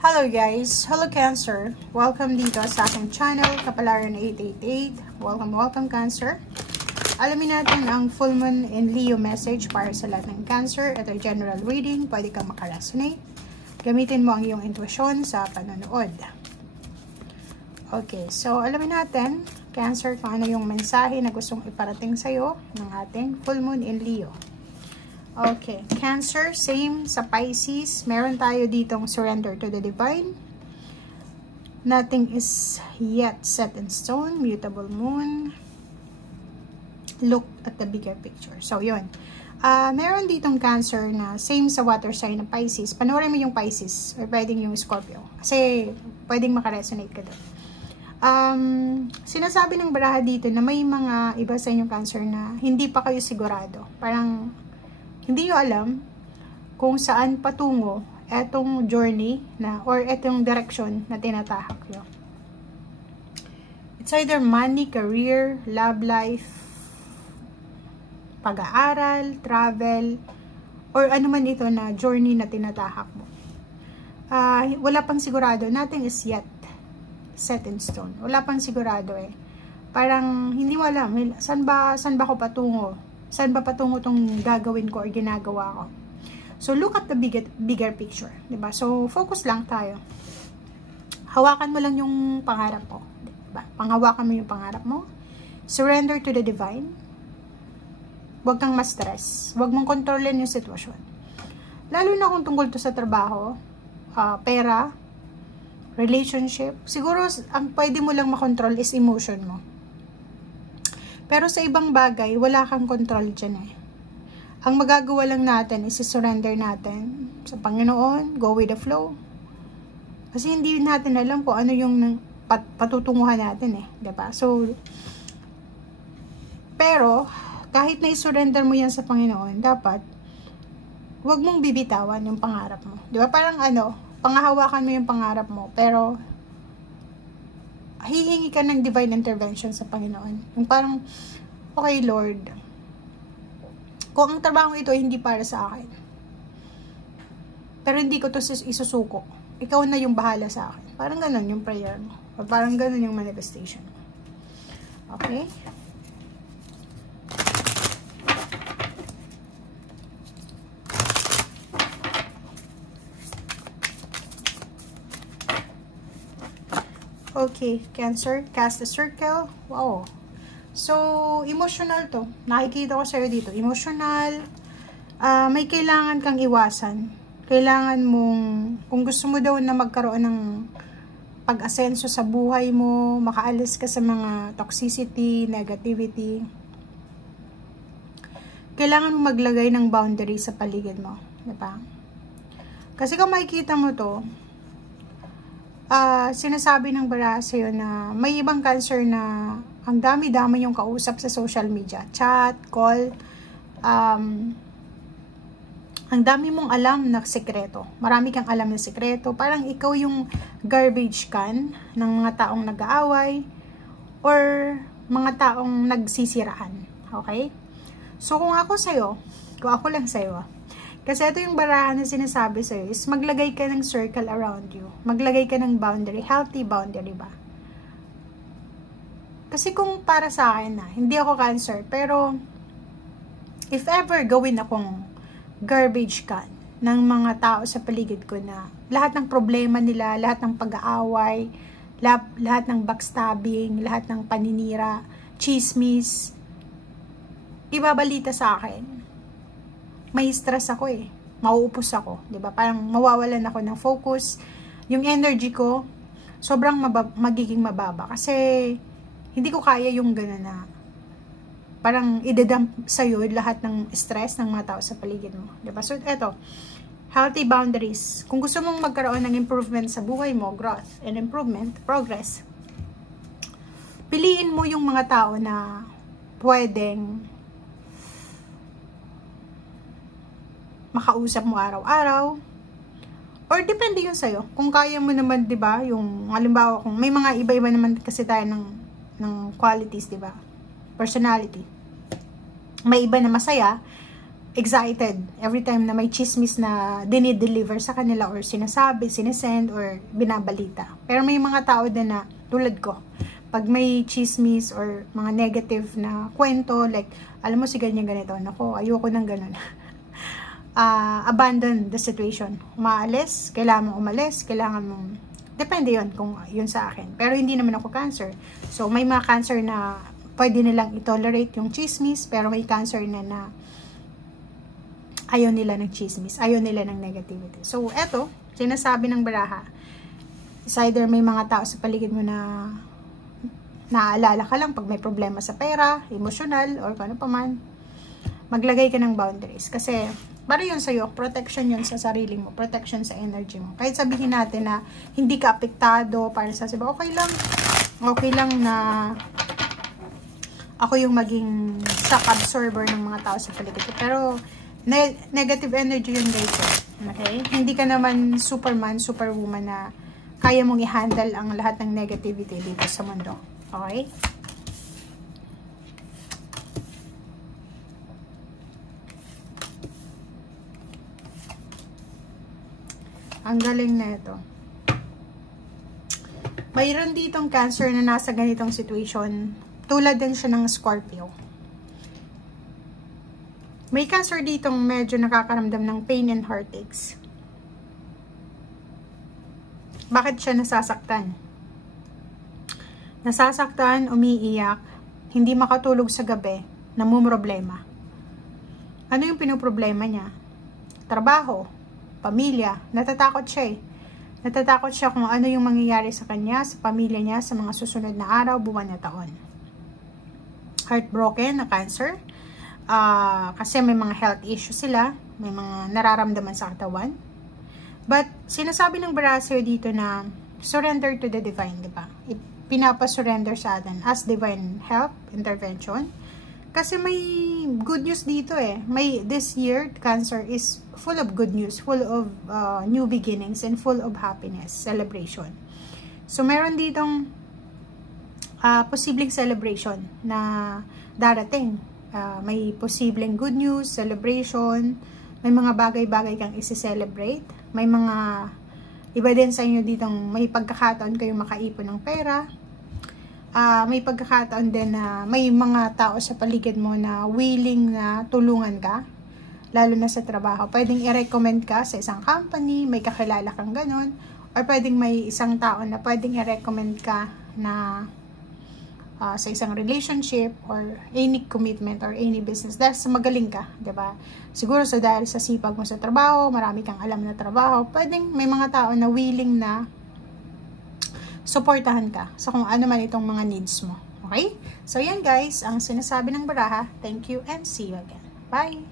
Hello guys! Hello Cancer! Welcome dito sa aking channel, Kapalaran 888. Welcome Cancer! Alamin natin ang full moon in Leo message para sa lahat ng Cancer. Ito ay general reading, pwede kang makaresonate. Gamitin mo ang iyong intuition sa panonood. Okay, so alamin natin, Cancer, kung ano yung mensahe na gustong iparating sa'yo ng ating full moon in Leo. Okay, Cancer, same sa Pisces. Meron tayo ditong surrender to the divine. Nothing is yet set in stone. Mutable moon. Look at the bigger picture. So, yun. Meron ditong Cancer na same sa water sign na Pisces. Panoorin mo yung Pisces or pwedeng yung Scorpio. Kasi pwedeng makaresonate ka doon. Sinasabi ng baraha dito na may mga iba sa inyong Cancer na hindi pa kayo sigurado. Parang hindi nyo alam kung saan patungo etong journey na or etong direction na tinatahak nyo. It's either money, career, love life, pag-aaral, travel, or ano man ito na journey na tinatahak mo. Wala pang sigurado. Nothing is yet set in stone. Wala pang sigurado eh. Parang hindi mo alam, saan ba ako patungo? Saan ba patungo itong gagawin ko or ginagawa ko? So, look at the bigger picture. Diba? So, focus lang tayo. Hawakan mo lang yung pangarap mo. Diba? Panghawakan mo yung pangarap mo. Surrender to the divine. Huwag kang ma-stress. Huwag mong kontrolin yung sitwasyon. Lalo na kung tungkol to sa trabaho, pera, relationship. Siguro, ang pwede mo lang makontrol is emotion mo. Pero sa ibang bagay, wala kang control dyan eh. Ang magagawa lang natin is surrender natin sa Panginoon, go with the flow. Kasi hindi natin alam kung ano yung patutunguhan natin eh. Diba? So, pero, kahit na i-surrender mo yan sa Panginoon, dapat, huwag mong bibitawan yung pangarap mo. Diba? Parang panghahawakan mo yung pangarap mo, pero, hihingi ka ng divine intervention sa Panginoon. Yung parang, okay Lord, kung ang trabaho ito ay hindi para sa akin, pero hindi ko to isusuko, ikaw na yung bahala sa akin. Parang ganun yung prayer mo. O parang ganun yung manifestation mo. Okay? Okay, Cancer, cast a circle. Wow. So, emotional to. Nakikita ko sa'yo dito. Emotional. May kailangan kang iwasan. Kailangan mong, kung gusto mo daw na magkaroon ng pag-asenso sa buhay mo, makaalis ka sa mga toxicity, negativity, kailangan mo maglagay ng boundary sa paligid mo. Diba? Kasi kung makikita mo to, sinasabi ng baraha sa'yo na may ibang Cancer na ang dami-dami yung kausap sa social media. Chat, call, ang dami mong alam na sekreto. Marami kang alam na sekreto. Parang ikaw yung garbage can ng mga taong nag-aaway or mga taong nagsisiraan. Okay? So, kung ako lang sa'yo, kasi ito yung barahan na sinasabi sa'yo is maglagay ka ng circle around you. Maglagay ka ng boundary, healthy boundary ba? Kasi kung para sa akin hindi ako Cancer, pero if ever gawin akong garbage can ng mga tao sa paligid ko na lahat ng problema nila, lahat ng pag-aaway, lahat ng backstabbing, lahat ng paninira, chismis, ibabalita sa akin, may stress ako eh. Mauupos ako. Diba? Parang mawawalan ako ng focus. Yung energy ko, sobrang magiging mababa. Kasi, hindi ko kaya yung gano'n na parang idedump sa'yo lahat ng stress ng mga tao sa paligid mo. Diba? So, eto. Healthy boundaries. Kung gusto mong magkaroon ng improvement sa buhay mo, growth and improvement, progress, piliin mo yung mga tao na pwedeng makausap mo araw-araw, or depende yun sa'yo. Kung kaya mo naman, diba, yung, halimbawa, kung may mga iba-iba naman kasi tayo ng qualities, diba, personality. May iba na masaya, excited every time na may chismis na dinideliver sa kanila or sinasabi, sinesend or binabalita. Pero may mga tao din na tulad ko, pag may chismis or mga negative na kwento, like, alam mo si ganyan ganito, nako, ayoko ng ganun. Abandon the situation. Umaalis, kailangan mong umalis, kailangan mong, depende yon kung yun sa akin. Pero hindi naman ako cancer. So, may mga cancer na pwede nilang i-tolerate yung chismis, pero may cancer na ayaw nila ng chismis, ayaw nila ng negativity. So, eto, sinasabi ng baraha, is either may mga tao sa paligid mo na naaalala ka lang pag may problema sa pera, emosyonal, or kung ano pa man, maglagay ka ng boundaries. Kasi, para yun sa'yo, protection yun sa sarili mo, protection sa energy mo. Kahit sabihin natin na hindi ka apektado, para sa sabi, okay lang na ako yung maging shock absorber ng mga tao sa paligid ko. Pero, negative energy yun guys. Okay? Hindi ka naman Superman, Superwoman na kaya mong i-handle ang lahat ng negativity dito sa mundo. Okay? Ang galing na ito. Mayroon ditong cancer na nasa ganitong situation. Tulad din siya ng Scorpio. May cancer ditong medyo nakakaramdam ng pain and heartaches. Bakit siya nasasaktan? Nasasaktan, umiiyak, hindi makatulog sa gabi, namumroblema. Ano yung pinoproblema niya? Trabaho, pamilya, natatakot siya eh. Natatakot siya kung ano yung mangyayari sa kanya, sa pamilya niya, sa mga susunod na araw, buwan na taon. Heartbroken na cancer. Kasi may mga health issues sila, may mga nararamdaman sa katawan. But, sinasabi ng Barasio dito na surrender to the divine, di ba? Pinapasurrender sa atin as divine help, intervention. Kasi may good news dito eh. This year, Cancer is full of good news, full of new beginnings, and full of happiness, celebration. So, meron ditong posibleng celebration na darating. May posibleng good news, celebration, may mga bagay-bagay kang isi-celebrate, may mga iba din sa inyo ditong may pagkakataon kayong makaipon ng pera, may pagkakataon din na may mga tao sa paligid mo na willing na tulungan ka, lalo na sa trabaho. Pwedeng i-recommend ka sa isang company, may kakilala kang ganun, or pwedeng may isang tao na pwedeng i-recommend ka na sa isang relationship or any commitment or any business dahil sa magaling ka, diba? Siguro dahil sa sipag mo sa trabaho, marami kang alam na trabaho, pwedeng may mga tao na willing na supportahan ka sa kung ano man itong mga needs mo. Okay? So yan guys, ang sinasabi ng baraha. Thank you and see you again. Bye!